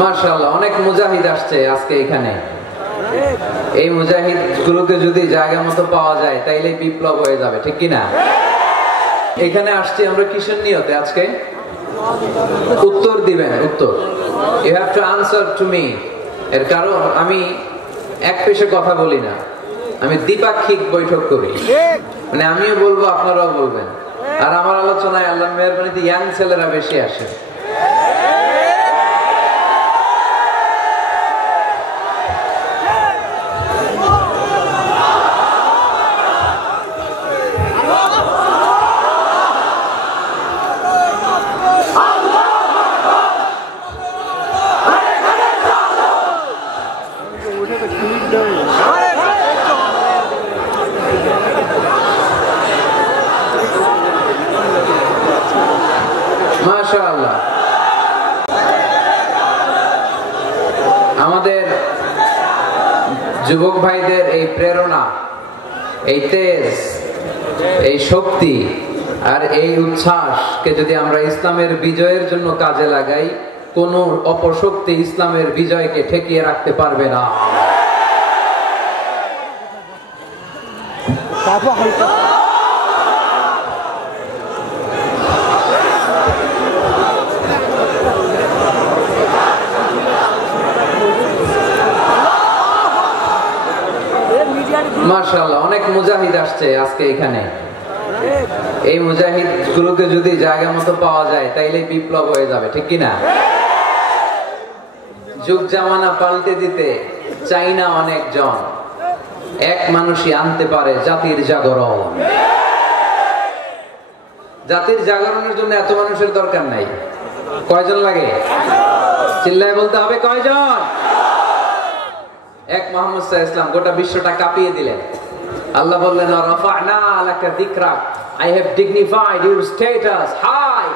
মাশাআল্লাহ, অনেক মুজাহিদ আসছে আজকে এখানে। এই মুজাহিদ গুলোকে যদি জায়গা মতো পাওয়া যায় তাইলে বিপ্লব হয়ে যাবে, ঠিক কিনা? এখানে আসছি আমরা কিসের নিয়তে আজকে? উত্তর দিবেন, উত্তর। You have to answer to me. এর কারণ আমি এক পেশে কথা বলি না, আমি দ্বিপাক্ষিক বৈঠক করি। মানে আমিও বলবো, আপনারাও বলবেন। আর আমার আলোচনায় আল্লাহর মেহেরবানিতে ইয়াং ছেলেরা বেশি আসে। মাশাআল্লাহ, আমাদের যুবক ভাইদের এই প্রেরণা, এই তেজ, এই শক্তি আর এই উচ্ছ্বাসকে যদি আমরা ইসলামের বিজয়ের জন্য কাজে লাগাই, কোন অপশক্তি ইসলামের বিজয়কে ঠেকিয়ে রাখতে পারবে না। মাশাআল্লাহ, অনেক মুজাহিদ আসছে আজকে এখানে। এই মুজাহিদ গুলোকে যদি জায়গা মতো পাওয়া যায় তাইলে বিপ্লব হয়ে যাবে, ঠিক কিনা? যুগ জামানা পাল্টে দিতে চাই না অনেক জন, এক মানুষই আনতে পারে জাতির জাগরণ। জাতির জাগরণের জন্য এত মানুষের দরকার নাই। কয়জন লাগে? চিল্লায় বলতে হবে, কয়জন? এক মুহাম্মদ সাল্লাল্লাহু আলাইহি ওয়াসাল্লাম গোটা বিশ্বটা কাঁপিয়ে দিলেন। আল্লাহ বললেন, রাফা'না লাকা যিকরাক, I have dignified your status high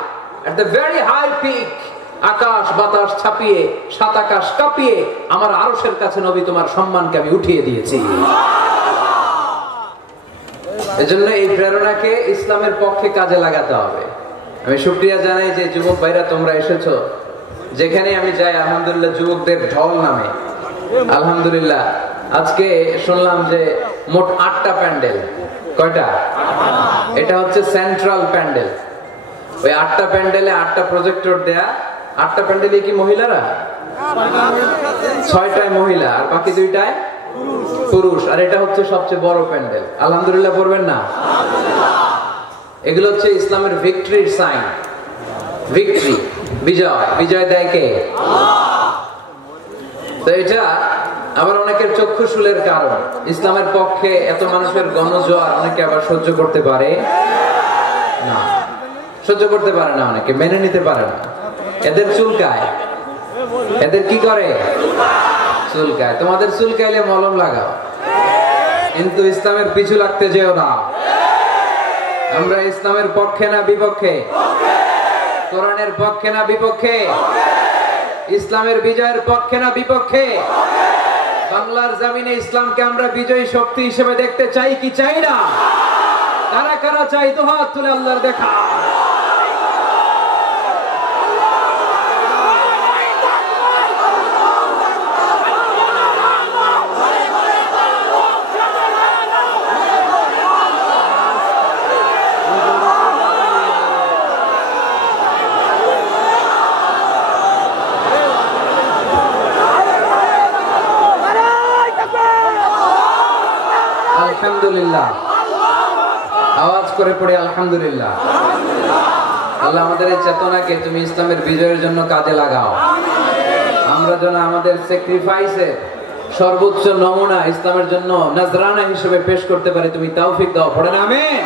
at the very high peak। আকাশ বাতাস ছাপিয়ে, সাত আকাশ কাঁপিয়ে আমার আরশের কাছে নবী তোমার সম্মানকে আমি উঠিয়ে দিয়েছি। এজন্য এই প্রেরণাকে ইসলামের পক্ষে কাজে লাগাতে হবে। আমি শুকরিয়া জানাই যে যুবক ভাইরা তোমরা এসেছো। যেখানে আমি যাই আলহামদুলিল্লাহ যুবকদের ঢল নামে। আলহামদুলিল্লাহ আজকে শুনলাম যে মোট 8টা প্যান্ডেল। কয়টা? এটা হচ্ছে সেন্ট্রাল প্যান্ডেল। ওই 8টা প্যান্ডেলে 8টা প্রজেক্টর দেয়া। 8টা প্যান্ডেলে কি মহিলারা? 6টায় মহিলা আর বাকি 2টায় পুরুষ। আর এটা হচ্ছে সবচেয়ে বড় প্যান্ডেল। আলহামদুলিল্লাহ পড়বেন না? এগুলো হচ্ছে ইসলামের ভিক্টরির সাইন। ভিক্টরি, বিজয়। বিজয় দেয় কে? তো এটা আবার অনেকের চক্ষুশুলের কারণ। ইসলামের পক্ষে এত মানুষের গণজোয়ার অনেকে আবার সহ্য করতে পারে না। সহ্য করতে পারে না, অনেকে মেনে নিতে পারে না। এদের চুলকায়। এদের কি করে? চুলকায়। তোমাদের চুলকাইলে মলম লাগাও, কিন্তু ইসলামের পিছু লাগতে যেও না। আমরা ইসলামের পক্ষে না বিপক্ষে? কোরআনের পক্ষে না বিপক্ষে? ইসলামের বিজয়ের পক্ষে না বিপক্ষে? বাংলার জমিনে ইসলামকে আমরা বিজয়ী শক্তি হিসেবে দেখতে চাই কি চাই না? কারা কারা চাই? দুহাত তুলে আল্লাহর দেখা। আলহামদুলিল্লাহ, আওয়াজ করে পড়ে আলহামদুলিল্লাহ। আল্লাহ আমাদের এই চেতনাকে তুমি ইসলামের বিজয়ের জন্য কাজে লাগাও। আমরা যেন আমাদের স্যাক্রিফাইসের সর্বোচ্চ নমুনা ইসলামের জন্য নজরানা হিসেবে পেশ করতে পারি, তুমি তৌফিক দাও। পড়েন আমিন।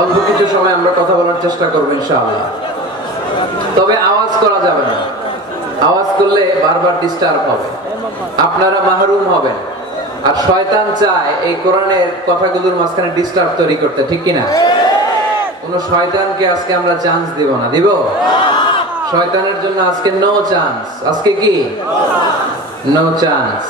অল্প কিছু সময় আমরা কথা বলার চেষ্টা করবো ইনশাআল্লাহ। তবে আওয়াজ করা যাবে না। আওয়াজ করলে বারবার ডিস্টার্ব হবে, আপনারা মাহরুম হবেন। আর শয়তান চায় এই কোরআনের কথাগুলোর মাঝখানে ডিস্টার্ব তৈরি করতে, ঠিক কিনা? কোন শয়তানকে আজকে আমরা চান্স দিব না। দিব? শয়তানের জন্য আজকে নো চান্স। আজকে কি? No chance.